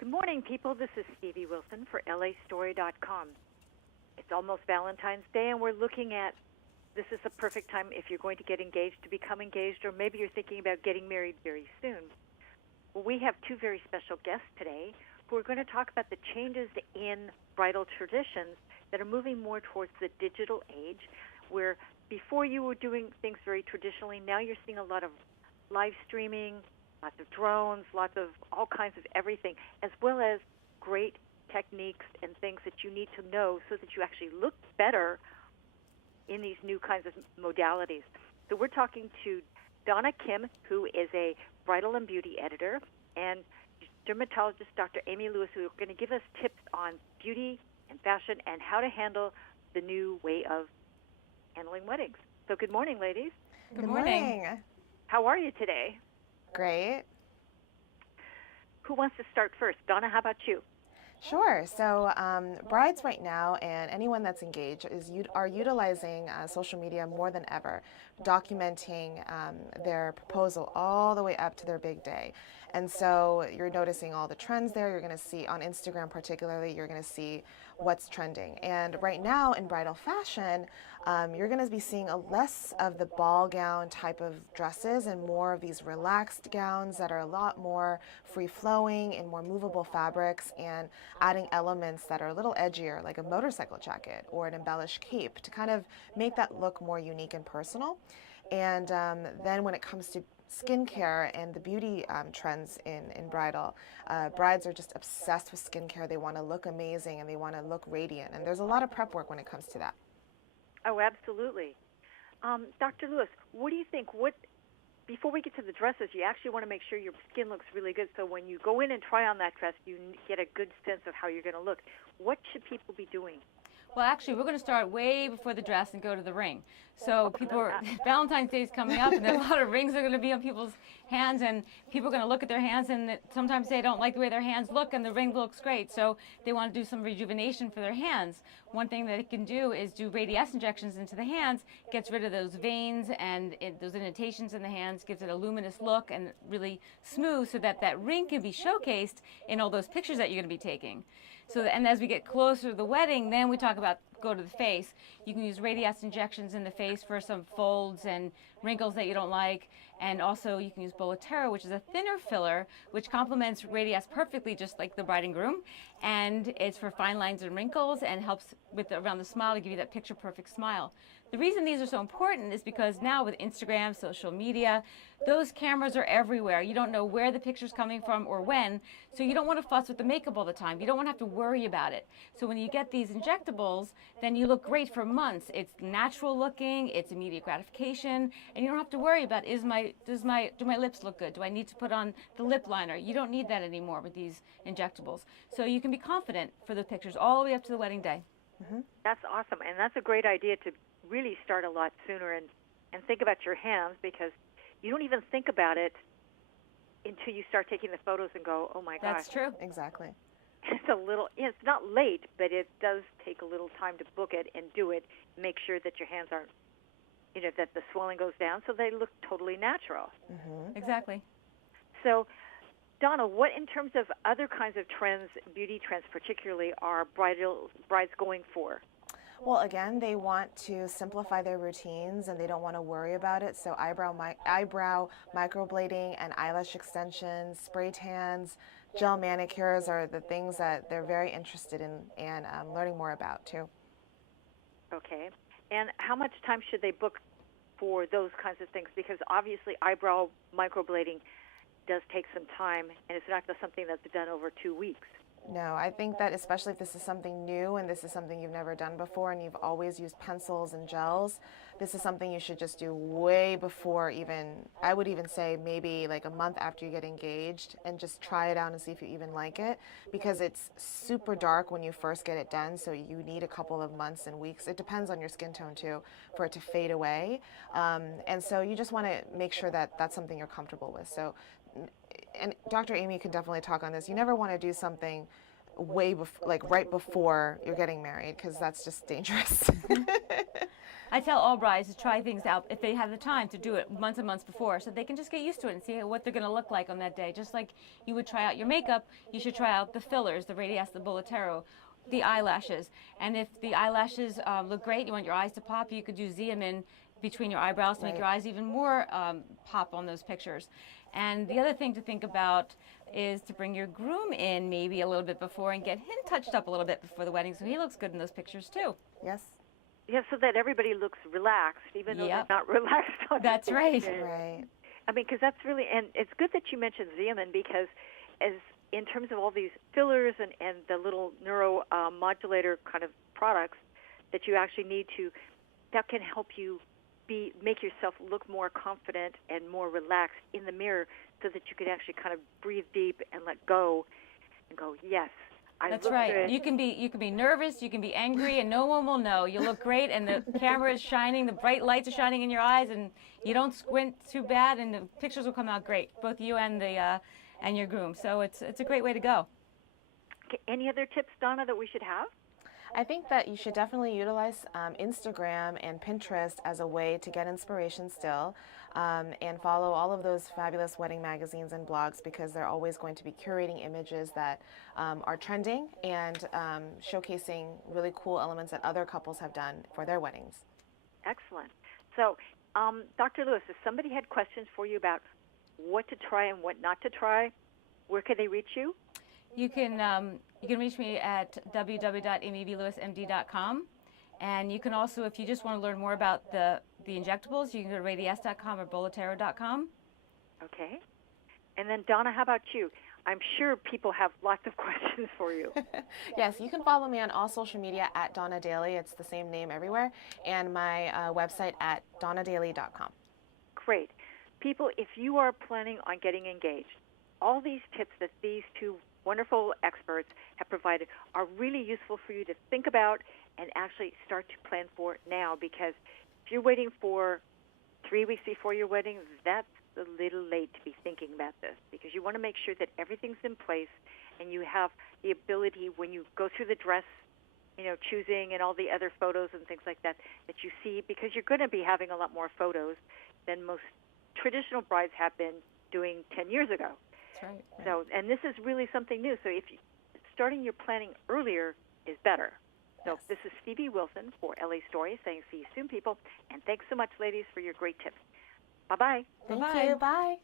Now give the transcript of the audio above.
Good morning, people. This is Stevie Wilson for LAstory.com. It's almost Valentine's Day, and we're looking at this is the perfect time if you're going to get engaged to become engaged, or maybe you're thinking about getting married very soon. Well, we have two very special guests today who are going to talk about the changes in bridal traditions that are moving more towards the digital age, where before you were doing things very traditionally, now you're seeing a lot of live streaming, lots of drones, lots of all kinds of everything, as well as great techniques and things that you need to know so that you actually look better in these new kinds of modalities. So we're talking to Donna Kim, who is a bridal and beauty editor, and dermatologist Dr. Amy Lewis, who are going to give us tips on beauty and fashion and how to handle the new way of handling weddings. So good morning, ladies. Good morning. How are you today? Great. Who wants to start first? Donna, how about you? Sure. So brides right now and anyone that's engaged are utilizing social media more than ever, documenting their proposal all the way up to their big day. And so you're noticing all the trends there. You're going to see on Instagram particularly, you're going to see what's trending. And right now in bridal fashion, you're going to be seeing less of the ball gown type of dresses and more of these relaxed gowns that are a lot more free-flowing and more movable fabrics, and adding elements that are a little edgier, like a motorcycle jacket or an embellished cape, to kind of make that look more unique and personal. And then when it comes to skincare and the beauty trends in bridal, brides are just obsessed with skincare. They want to look amazing and they want to look radiant. And there's a lot of prep work when it comes to that. Oh, absolutely. Dr. Lewis, what do you think? Before we get to the dresses, you actually want to make sure your skin looks really good, so when you go in and try on that dress, you get a good sense of how you're going to look. What should people be doing? Well, actually, we're going to start way before the dress and go to the ring. So Valentine's Day is coming up, and a lot of rings are going to be on people's hands, and people are going to look at their hands, and sometimes they don't like the way their hands look, and the ring looks great, so they want to do some rejuvenation for their hands. One thing that it can do is do radiesse injections into the hands, gets rid of those veins and those indentations in the hands, gives it a luminous look and really smooth, so that that ring can be showcased in all those pictures that you're going to be taking. So, and as we get closer to the wedding, then we talk about go to the face. You can use radiesse injections in the face for some folds and wrinkles that you don't like. And also you can use Bolatera, which is a thinner filler, which complements radiesse perfectly, just like the bride and groom. And it's for fine lines and wrinkles and helps with around the smile to give you that picture perfect smile. The reason these are so important is because now with Instagram, social media, those cameras are everywhere. You don't know where the picture's coming from or when, so you don't want to fuss with the makeup all the time. You don't want to have to worry about it. So when you get these injectables, then you look great for months. It's natural looking, it's immediate gratification, and you don't have to worry about do my lips look good? Do I need to put on the lip liner? You don't need that anymore with these injectables. So you can be confident for the pictures all the way up to the wedding day. Mm-hmm. That's awesome, and that's a great idea to really start a lot sooner and think about your hands, because you don't even think about it until you start taking the photos and go, oh my gosh. That's true. Exactly. It's not late, but it does take a little time to book it and do it. Make sure that your hands aren't, that the swelling goes down so they look totally natural. Mm-hmm. Exactly. So, Donna, what in terms of other kinds of trends, beauty trends particularly, are brides going for? Well, again, they want to simplify their routines and they don't want to worry about it. So eyebrow microblading and eyelash extensions, spray tans, gel manicures are the things that they're very interested in and learning more about too. Okay. And how much time should they book for those kinds of things? Because obviously eyebrow microblading does take some time, and it's not just something that's done over 2 weeks. No, I think that especially if this is something new and this is something you've never done before and you've always used pencils and gels, this is something you should just do way before I would even say maybe like a month after you get engaged, and just try it out and see if you even like it, because it's super dark when you first get it done, so you need a couple of months and weeks. It depends on your skin tone too, for it to fade away. And so you just want to make sure that that's something you're comfortable with. So, and Dr. Amy can definitely talk on this. You never want to do something right before you're getting married, because that's just dangerous. I tell all brides to try things out if they have the time to do it months and months before, so they can just get used to it and see what they're going to look like on that day. Just like you would try out your makeup, you should try out the fillers, the Radiesse, the Bulletero, the eyelashes. And if the eyelashes look great, you want your eyes to pop, you could do Xeomin between your eyebrows to make your eyes even more pop on those pictures. And the other thing to think about is to bring your groom in maybe a little bit before and get him touched up a little bit before the wedding so he looks good in those pictures too. Yes. Yeah, so that everybody looks relaxed, even though they're not relaxed on That's the right. picture. Right. I mean, because that's really, and it's good that you mentioned Xeomin, because as in terms of all these fillers and the little neuromodulator kind of products that you actually need to, that can help you make yourself look more confident and more relaxed in the mirror, so that you can actually kind of breathe deep and let go and go, yes, I That's look right. good. You can be nervous, you can be angry, and no one will know. You look great, and the camera is shining, the bright lights are shining in your eyes, and you don't squint too bad, and the pictures will come out great, both you and the and your groom. So it's a great way to go. Okay, any other tips, Donna, that we should have? I think that you should definitely utilize Instagram and Pinterest as a way to get inspiration still, and follow all of those fabulous wedding magazines and blogs, because they're always going to be curating images that are trending and showcasing really cool elements that other couples have done for their weddings. Excellent. So, Dr. Lewis, if somebody had questions for you about what to try and what not to try, where can they reach you? You can reach me at www.amyvlewismd.com, and you can also, if you just want to learn more about the injectables, you can go to radiesse.com or bulletero.com. Okay. And then Donna, how about you? I'm sure people have lots of questions for you. Yes, you can follow me on all social media at Donna Daly. It's the same name everywhere, and my website at donnadaly.com. Great. People, if you are planning on getting engaged, all these tips that these two wonderful experts have provided are really useful for you to think about and actually start to plan for now, because if you're waiting for 3 weeks before your wedding, that's a little late to be thinking about this, because you want to make sure that everything's in place and you have the ability, when you go through the dress, choosing and all the other photos and things like that, that you see, because you're going to be having a lot more photos than most traditional brides have been doing 10 years ago. That's right. So, and this is really something new. So if starting your planning earlier is better. So This is Stevie Wilson for LA Story saying see you soon, people. And thanks so much, ladies, for your great tips. Bye-bye. Thank Bye-bye. you. Bye.